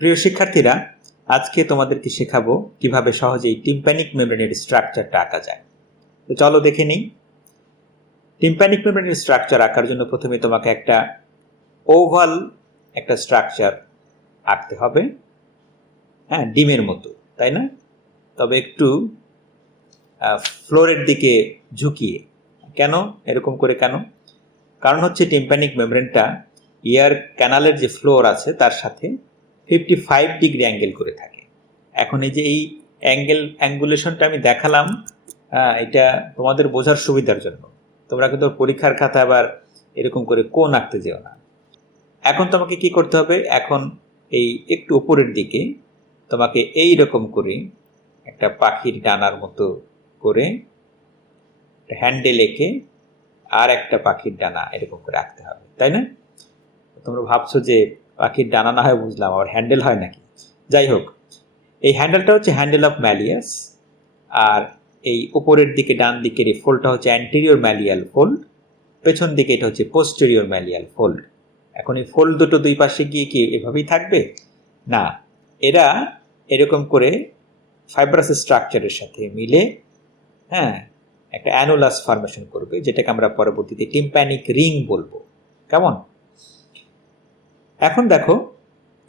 প্রিয় শিক্ষার্থীরা, আজকে তোমাদেরকে শেখাবো কিভাবে সহজেই টিম্প্যানিক মেমব্রেনের স্ট্রাকচারটা আঁকা যায়। তো চলো দেখে নিই। টিম্প্যানিক মেমব্রেনের স্ট্রাকচার আঁকার জন্য প্রথমে তোমাকে একটা ওভাল একটা স্ট্রাকচার আঁকতে হবে। হ্যাঁ, ডিমের মতো, তাই না? তবে একটু ফ্লোরের দিকে ঝুঁকিয়ে। কেন এরকম করে কেন? কারণ হচ্ছে টিম্প্যানিক মেমব্রেনটা ইয়ার ক্যানালের যে ফ্লোর আছে তার সাথে 55 ডিগ্রি অ্যাঙ্গেল করে থাকে। এখন এই যে এই অ্যাঙ্গুলেশনটা আমি দেখালাম, এটা তোমাদের বোঝার সুবিধার জন্য। তোমরা কিন্তু পরীক্ষার খাতা আবার এরকম করে কোণ আঁকতে যেও না। এখন তোমাকে কি করতে হবে? এখন এই একটু উপরের দিকে তোমাকে এই রকম করে একটা পাখির ডানার মতো করে হ্যান্ডেল এঁকে আর একটা পাখির ডানা এরকম করে আঁকতে হবে, তাই না? তোমরা ভাবছো যে পাখির ডানা না হয় বুঝলাম, আবার হ্যান্ডেল হয় নাকি? যাই হোক, এই হ্যান্ডেলটা হচ্ছে হ্যান্ডেল অফ ম্যালিয়াস, আর এই উপরের দিকে ডান দিকের এই ফোল্ডটা হচ্ছে অ্যান্টেরিয়র ম্যালিয়াল ফোল্ড, পেছন দিকে এটা হচ্ছে পোস্টেরিয়র ম্যালিয়াল ফোল্ড। এখন এই ফোল্ড দুটো দুই পাশে গিয়ে কি এভাবেই থাকবে? না, এরা এরকম করে ফাইব্রাস স্ট্রাকচারের সাথে মিলে একটা অ্যানুলাস ফরমেশন করবে, যেটাকে আমরা পরবর্তীতে টিম্প্যানিক রিং বলবো। কেমন? এখন দেখো,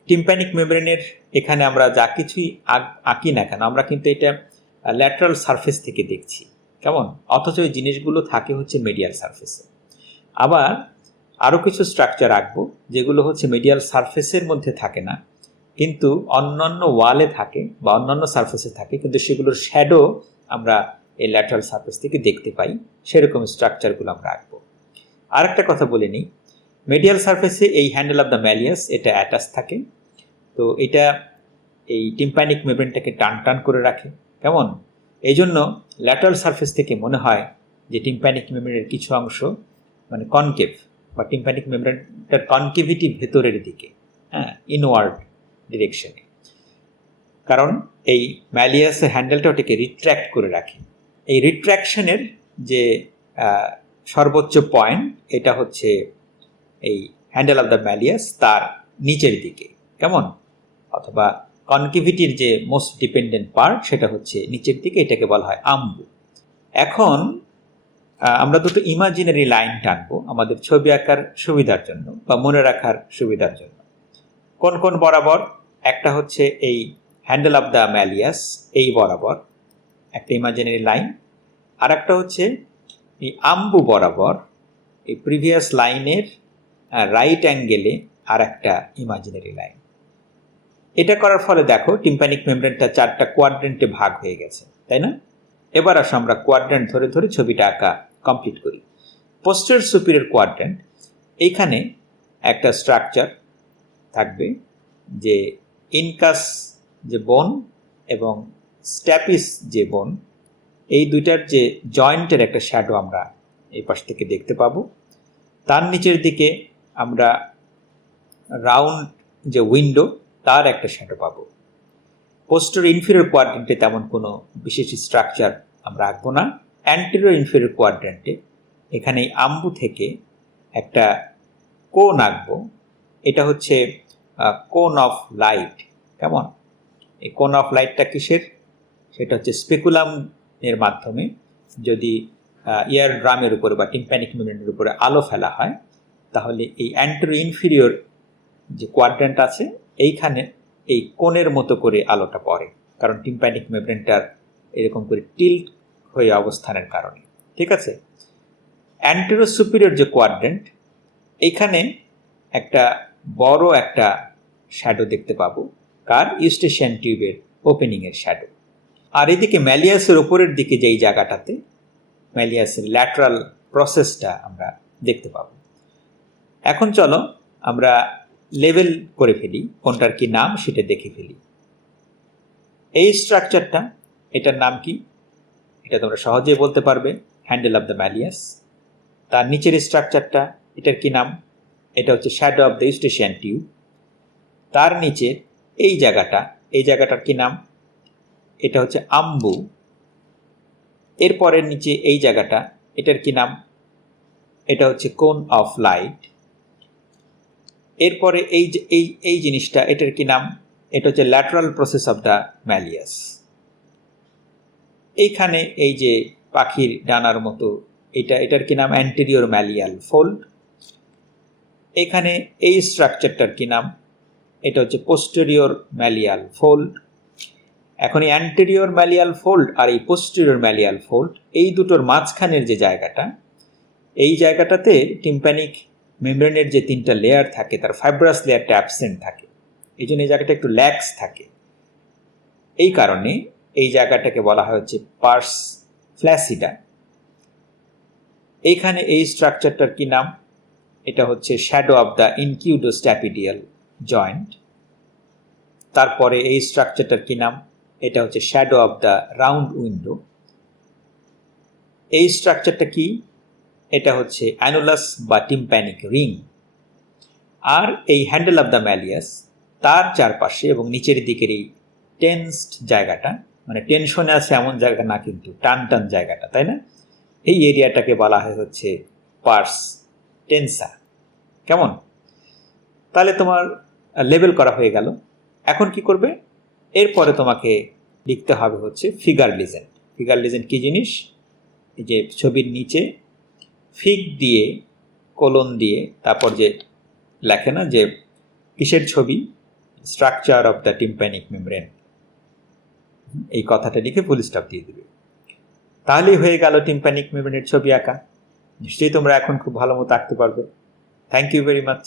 টিম্প্যানিক মেমব্রেনের এখানে আমরা যা কিছুই আঁকি না কেন, আমরা কিন্তু এটা ল্যাটারাল সারফেস থেকে দেখছি, কেমন? অথচ ওই জিনিসগুলো থাকে হচ্ছে মিডিয়াল সারফেসে। আবার আরও কিছু স্ট্রাকচার আঁকবো যেগুলো হচ্ছে মিডিয়াল সারফেসের মধ্যে থাকে না, কিন্তু অন্যান্য ওয়ালে থাকে বা অন্যান্য সারফেসে থাকে, কিন্তু সেগুলোর শ্যাডো আমরা এই ল্যাটারাল সারফেস থেকে দেখতে পাই। সেরকম স্ট্রাকচারগুলো আমরা আঁকবো। আর একটা কথা বলে নিই, মিডিয়াল সারফেসে এই হ্যান্ডেল অফ দ্য ম্যালিয়াস এটা অ্যাটাচ থাকে, তো এটা এই টিম্প্যানিক মেমব্রেনটাকে টান টান করে রাখে। কেমন? এই জন্য ল্যাটারাল সারফেস থেকে মনে হয় যে টিম্প্যানিক মেমব্রেনের কিছু অংশ মানে কনকেভ, বা টিম্প্যানিক মেমব্রেনটার কনকেভিটি ভেতরের দিকে, ইনওয়ার্ড ডিরেকশনে, কারণ এই ম্যালিয়াসের হ্যান্ডেলটা ওটাকে রিট্র্যাক্ট করে রাখে। এই রিট্র্যাকশনের যে সর্বোচ্চ পয়েন্ট, এটা হচ্ছে এই হ্যান্ডেল অফ দ্য ম্যালিয়াস তার নিচের দিকে, কেমন? অথবা কনকেভিটির যে মোস্ট ডিপেন্ডেন্ট পার্ট সেটা হচ্ছে নিচের দিকে, এটাকে বলা হয় আম্বু। এখন আমরা দুটো ইমাজিনারি লাইন টানবো আমাদের ছবি আঁকার সুবিধার জন্য বা মনে রাখার সুবিধার জন্য। কোন কোন বরাবর? একটা হচ্ছে এই হ্যান্ডেল অফ দ্য ম্যালিয়াস এই বরাবর একটা ইমাজিনারি লাইন, আর একটা হচ্ছে এই আম্বু বরাবর এই প্রিভিয়াস লাইনের রাইট অ্যাঙ্গেলে আর একটা ইমাজিনারি লাইন। এটা করার ফলে দেখো টিম্প্যানিক মেমব্রেনটা 4টা কোয়াড্রেন্টে ভাগ হয়ে গেছে, তাই না? এবার আসো আমরা কোয়াড্রেন্ট ধরে ধরে ছবিটা আঁকা কমপ্লিট করি। পোস্টেরিয়র সুপিরিয়র কোয়াড্রেন্ট, এইখানে একটা স্ট্রাকচার থাকবে যে ইনকাস যে বোন এবং স্ট্যাপিস যে বোন, এই দুইটার যে জয়েন্টের একটা শ্যাডো আমরা এই পাশ থেকে দেখতে পাবো। তার নিচের দিকে আমরা রাউন্ড যে উইন্ডো তার একটা শ্যাডো পাবো। পোস্টেরিয়র ইনফেরিয়র কোয়াড্রেন্টে তেমন কোনো বিশেষ স্ট্রাকচার আমরা আঁকবো না। অ্যান্টেরিয়র ইনফেরিয়র কোয়াড্রেন্টে এখানে আম্বু থেকে একটা কোণ আঁকবো, এটা হচ্ছে কোণ অফ লাইট। কেমন? এই কোণ অফ লাইটটা কিসের? সেটা হচ্ছে স্পেকুলামের মাধ্যমে যদি ইয়ার ড্রামের উপরে বা টিম্প্যানিক মেমব্রেনের উপরে আলো ফেলা হয়, তাহলে এই অ্যান্টেরিয়র ইনফেরিয়র যে কোয়াড্রেন্ট আছে এইখানে এই কোণের মতো করে আলোটা পড়ে, কারণ টিম্প্যানিক মেমব্রেনটার এরকম করে টিল্ট হয়ে অবস্থানের কারণে। ঠিক আছে? অ্যান্টেরিয়র সুপিরিয়র যে কোয়াড্রেন্ট, এইখানে একটা বড় একটা শ্যাডো দেখতে পাবো, কার? ইউস্টেশিয়ান টিউবের ওপেনিংয়ের শ্যাডো। আর এদিকে ম্যালিয়াসের ওপরের দিকে যেই জায়গাটাতে ম্যালিয়াসের ল্যাটারাল প্রসেসটা আমরা দেখতে পাবো। এখন চলো আমরা লেভেল করে ফেলি, কোনটার কি নাম সেটা দেখে ফেলি। এই স্ট্রাকচারটা, এটার নাম কি? এটা তোমরা সহজেই বলতে পারবে, হ্যান্ডেল অফ দ্য ম্যালিয়াস। তার নিচের স্ট্রাকচারটা, এটার কি নাম? এটা হচ্ছে shadow of the Eustachian tube. তার নিচে এই জায়গাটার কি নাম? এটা হচ্ছে আম্বু। এরপরের নিচে এই জায়গাটা, এটার কি নাম? এটা হচ্ছে কোন অফ লাইট। এরপরে এই জিনিসটা, এটার কি নাম? এটা হচ্ছে lateral process of the malleus. এইখানে এই যে পাখির ডানার মতো এটার কি নাম? Anterior malleal fold. এখানে এই স্ট্রাকচারটার কি নাম? এটা হচ্ছে পোস্টেরিয়র ম্যালিয়াল ফোল্ড। এখন এই অ্যান্টেরিয়র ম্যালিয়াল ফোল্ড আর এই পোস্টেরিয়র ম্যালিয়াল ফোল্ড এই দুটোর মাঝখানের যে জায়গাটা, এই জায়গাটাতে টিম্প্যানিক মেমব্রেনের যে 3টা লেয়ার থাকে তার ফাইব্রাস লেয়ারটা অ্যাবসেন্ট থাকে, এই জন্য এই জায়গাটা একটু ল্যাক্স থাকে। এই কারণে এই জায়গাটাকে বলা হয় হচ্ছে পার্স ফ্ল্যাসিডা। এইখানে এই স্ট্রাকচারটার কি নাম? এটা হচ্ছে শ্যাডো অফ দ্য ইনকিউডোস্ট্যাপিডিয়াল জয়েন্ট। তারপরে এই স্ট্রাকচারটার কি নাম? এটা হচ্ছে shadow of the round window. এই স্ট্রাকচারটা কি? এটা হচ্ছে অ্যানুলাস বা টিম্প্যানিক রিং। আর এই হ্যান্ডেল অফ দ্য ম্যালিয়াস তার চারপাশে এবং নিচের দিকের এই টেন্সড জায়গাটা, মানে টেনশনে আছে এমন জায়গা না, কিন্তু টান টান জায়গাটা, তাই না? এই এরিয়াটাকে বলা হয় হচ্ছে পার্স টেন্সা। কেমন? তাহলে তোমার লেবেল করা হয়ে গেল। এখন কি করবে? এরপরে তোমাকে লিখতে হবে হচ্ছে ফিগার লিজেন্ড। ফিগার লিজেন্ড কী জিনিস? এই যে ছবির নিচে ফিগ দিয়ে কোলন দিয়ে তারপর যে লেখে না যে কিসের ছবি? Structure of the tympanic membrane, এই কথাটা লিখে ফুল স্টপ দিয়ে দিবে। তাহলেই হয়ে গেল টিম্প্যানিক মেমব্রেনের ছবি আঁকা। নিশ্চয়ই তোমরা এখন খুব ভালো মতো আঁকতে পারবে। Thank you very much.